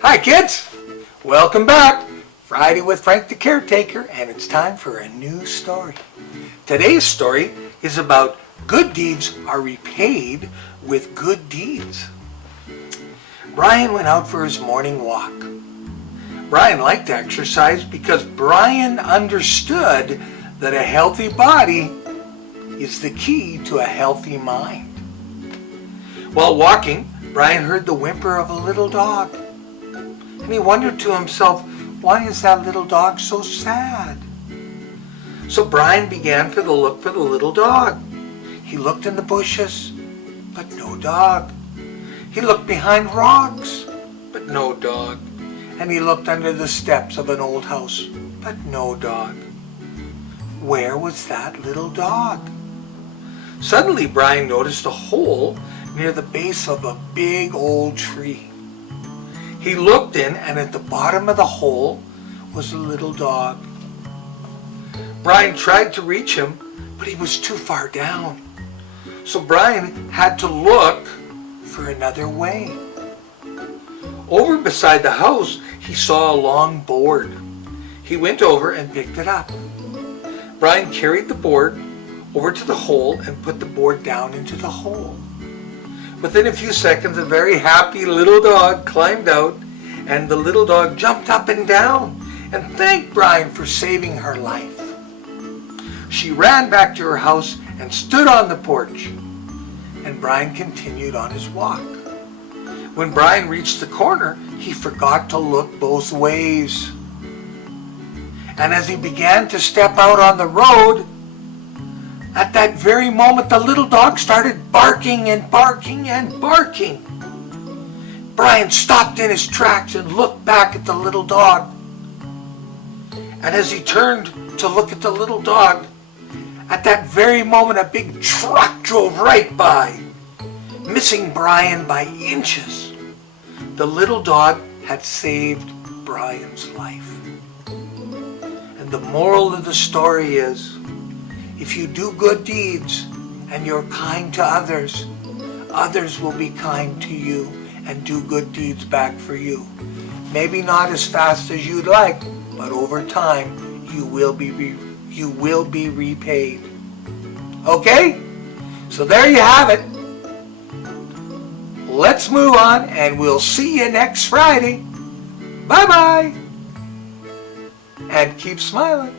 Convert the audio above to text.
Hi kids, welcome back. Friday with Frank the Caretaker, and it's time for a new story. Today's story is about good deeds are repaid with good deeds. Brian went out for his morning walk. Brian liked exercise because Brian understood that a healthy body is the key to a healthy mind. While walking, Brian heard the whimper of a little dog. And he wondered to himself, why is that little dog so sad? So Brian began to look for the little dog. He looked in the bushes, but no dog. He looked behind rocks, but no dog. And he looked under the steps of an old house, but no dog. Where was that little dog? Suddenly Brian noticed a hole near the base of a big old tree. He looked in, and at the bottom of the hole was a little dog. Brian tried to reach him, but he was too far down. So Brian had to look for another way. Over beside the house, he saw a long board. He went over and picked it up. Brian carried the board over to the hole and put the board down into the hole. Within a few seconds, a very happy little dog climbed out, and the little dog jumped up and down and thanked Brian for saving her life. She ran back to her house and stood on the porch, and Brian continued on his walk. When Brian reached the corner, he forgot to look both ways. And as he began to step out on the road, at that very moment, the little dog started barking and barking and barking. Brian stopped in his tracks and looked back at the little dog. And as he turned to look at the little dog, at that very moment, a big truck drove right by, missing Brian by inches. The little dog had saved Brian's life. And the moral of the story is, if you do good deeds and you're kind to others, others will be kind to you and do good deeds back for you. Maybe not as fast as you'd like, but over time you will be repaid. Okay? So there you have it. Let's move on, and we'll see you next Friday. Bye-bye. And keep smiling.